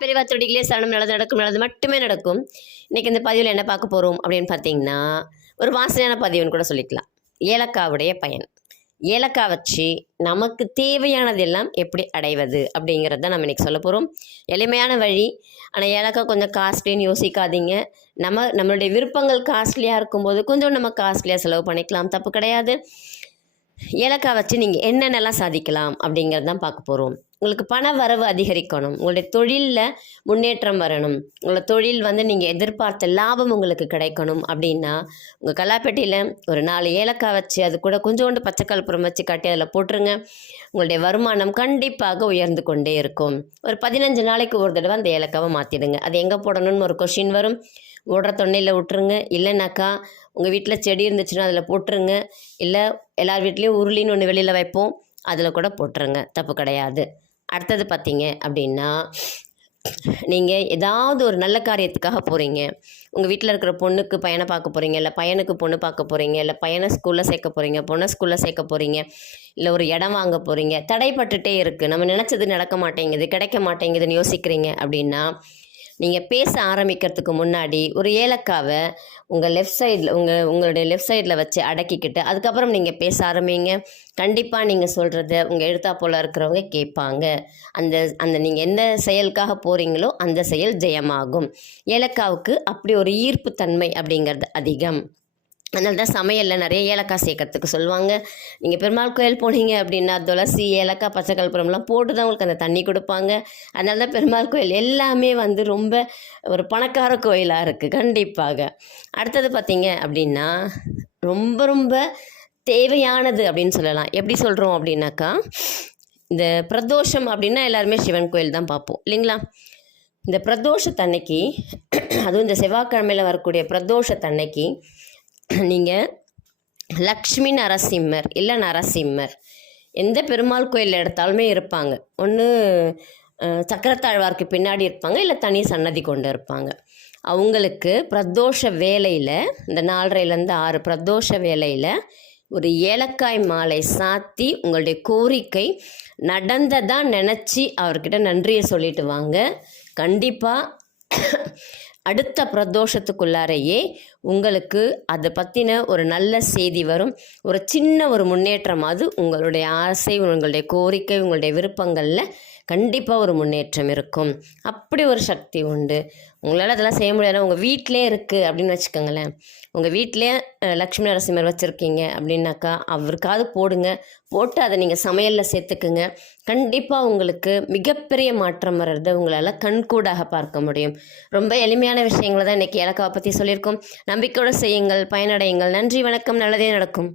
பெரியவா தொடிகளே சரணம் நல்லது நடக்கும் நல்லது மட்டுமே நடக்கும். இன்றைக்கி இந்த பதிவில் என்ன பார்க்க போகிறோம் அப்படின்னு பார்த்தீங்கன்னா ஒரு வாசனையான பதிவுன்னு கூட சொல்லிக்கலாம். ஏலக்காவுடைய பயன். ஏலக்காய் வச்சு நமக்கு தேவையானதெல்லாம் எப்படி அடைவது அப்படிங்கிறத தான் நம்ம இன்றைக்கி சொல்ல போகிறோம் எளிமையான வழி. ஆனால் ஏலக்காய் கொஞ்சம் காஸ்ட்லின்னு யோசிக்காதீங்க. நம்ம நம்மளுடைய விருப்பங்கள் காஸ்ட்லியாக இருக்கும்போது கொஞ்சம் நம்ம காஸ்ட்லியாக செலவு பண்ணிக்கலாம். தப்பு கிடையாது. ஏலக்காய் வச்சு நீங்கள் என்னென்னலாம் சாதிக்கலாம் அப்படிங்கிறது தான் பார்க்க போகிறோம் உங்களுக்கு பண வரவு அதிகரிக்கணும். உங்களுடைய தொழிலில் முன்னேற்றம் வரணும். உங்களோட தொழில் வந்து நீங்கள் எதிர்பார்த்த லாபம் உங்களுக்கு கிடைக்கணும் அப்படின்னா உங்கள் கல்லாப்பெட்டியில் ஒரு நாலு ஏலக்காய் வச்சு அது கூட கொஞ்சோண்டு பச்சை வச்சு கட்டி அதில் போட்டுருங்க. உங்களுடைய வருமானம் கண்டிப்பாக உயர்ந்து கொண்டே இருக்கும். ஒரு பதினஞ்சு நாளைக்கு ஒரு தடவை அந்த ஏலக்காவை மாற்றிடுங்க அது எங்கே போடணும்னு ஒரு கொஷின் வரும். ஓடுற தொண்டையில் விட்டுருங்க. இல்லைனாக்கா உங்கள் வீட்டில் செடி இருந்துச்சுன்னா அதில் போட்டுருங்க. இல்லை எல்லார் வீட்லேயும் உருளின்னு ஒன்று வெளியில் வைப்போம். அதில் கூட போட்டுருங்க. தப்பு கிடையாது. அடுத்தது பார்த்தீங்க அப்படின்னா நீங்கள் ஏதாவது ஒரு நல்ல காரியத்துக்காக போகிறீங்க உங்கள் வீட்டில் இருக்கிற பொண்ணுக்கு பையனை பார்க்க போகிறீங்க இல்லை பையனுக்கு பொண்ணு பார்க்க போகிறீங்க இல்லை பையனை ஸ்கூலில் சேர்க்க போகிறீங்க பொண்ணை ஸ்கூலில் சேர்க்க போகிறீங்க இல்லை ஒரு இடம் வாங்க போகிறீங்க தடைப்பட்டுட்டே இருக்குது நம்ம நினச்சது நடக்க மாட்டேங்குது கிடைக்க மாட்டேங்குதுன்னு யோசிக்கிறீங்க அப்படின்னா நீங்கள் பேச ஆரம்பிக்கிறதுக்கு முன்னாடி ஒரு ஏலக்காவை உங்கள் லெஃப்ட் சைடில் உங்கள் உங்களுடைய லெஃப்ட் சைடில் வச்சு அடக்கிக்கிட்டு அதுக்கப்புறம் நீங்கள் பேச ஆரம்பிங்க. கண்டிப்பாக நீங்கள் சொல்கிறத உங்கள் எழுத்தா போல் இருக்கிறவங்க கேட்பாங்க. அந்த அந்த நீங்கள் எந்த செயலுக்காக போகிறீங்களோ அந்த செயல் ஜெயமாகும். ஏலக்காவுக்கு அப்படி ஒரு ஈர்ப்பு தன்மை அப்படிங்கிறது அதிகம். அதனால தான் சமையலில் நிறைய ஏலக்காய் சேர்க்கறதுக்கு சொல்லுவாங்க. நீங்கள் பெருமாள் கோயில் போனீங்க அப்படின்னா துளசி ஏலக்காய் பச்சை கற்பூரம்லாம் போட்டு தான் உங்களுக்கு அந்த தண்ணி கொடுப்பாங்க. அதனால தான் பெருமாள் கோயில் எல்லாமே வந்து ரொம்ப ஒரு பணக்கார கோயிலாக இருக்குது கண்டிப்பாக. அடுத்தது பார்த்தீங்க அப்படின்னா ரொம்ப ரொம்ப தேவையானது அப்படின்னு சொல்லலாம். எப்படி சொல்கிறோம் அப்படின்னாக்கா இந்த பிரதோஷம் அப்படின்னா எல்லாருமே சிவன் கோயில் தான் பார்ப்போம். இல்லைங்களா? இந்த பிரதோஷத்தன்னைக்கு அதுவும் இந்த செவ்வாய்க்கிழமையில் வரக்கூடிய பிரதோஷத்தன்னைக்கு நீங்கள் லக்ஷ்மி நரசிம்மர் இல்லை நரசிம்மர். எந்த பெருமாள் கோயிலில் எடுத்தாலுமே இருப்பாங்க. ஒன்று சக்கரத்தாழ்வார்க்கு பின்னாடி இருப்பாங்க இல்லை தனி சன்னதி கொண்டு இருப்பாங்க. அவங்களுக்கு பிரதோஷ வேலையில் இந்த நாலரைலேருந்து ஆறு பிரதோஷ வேலையில் ஒரு ஏலக்காய் மாலை சாத்தி உங்களுடைய கோரிக்கை நடந்ததாக நினச்சி அவர்கிட்ட நன்றியை சொல்லிட்டு வாங்க. கண்டிப்பாக அடுத்த பிரதோஷத்துக்குள்ளாரையே உங்களுக்கு அதை பற்றின ஒரு நல்ல செய்தி வரும். ஒரு சின்ன ஒரு முன்னேற்றம் அது. உங்களுடைய ஆசை உங்களுடைய கோரிக்கை உங்களுடைய விருப்பங்களில் கண்டிப்பாக ஒரு முன்னேற்றம் இருக்கும். அப்படி ஒரு சக்தி உண்டு. உங்களால் அதெல்லாம் செய்ய முடியாது உங்கள் வீட்டிலே இருக்குது அப்படின்னு வச்சுக்கோங்களேன். உங்கள் வீட்டிலே லக்ஷ்மி நரசிம்மர் வச்சுருக்கீங்க அப்படின்னாக்கா அவருக்காவது போடுங்க. போட்டு அதை நீங்கள் சமையலில் சேர்த்துக்குங்க. கண்டிப்பாக உங்களுக்கு மிகப்பெரிய மாற்றம் வர்றதை உங்களால் கண்கூடாக பார்க்க முடியும். ரொம்ப எளிமையான விஷயங்களை தான் இன்றைக்கி ஏலக்காவை பற்றி சொல்லியிருக்கோம். நம்பிக்கையோடு செய்யுங்கள் பயனடையுங்கள். நன்றி வணக்கம். நல்லதே நடக்கும்.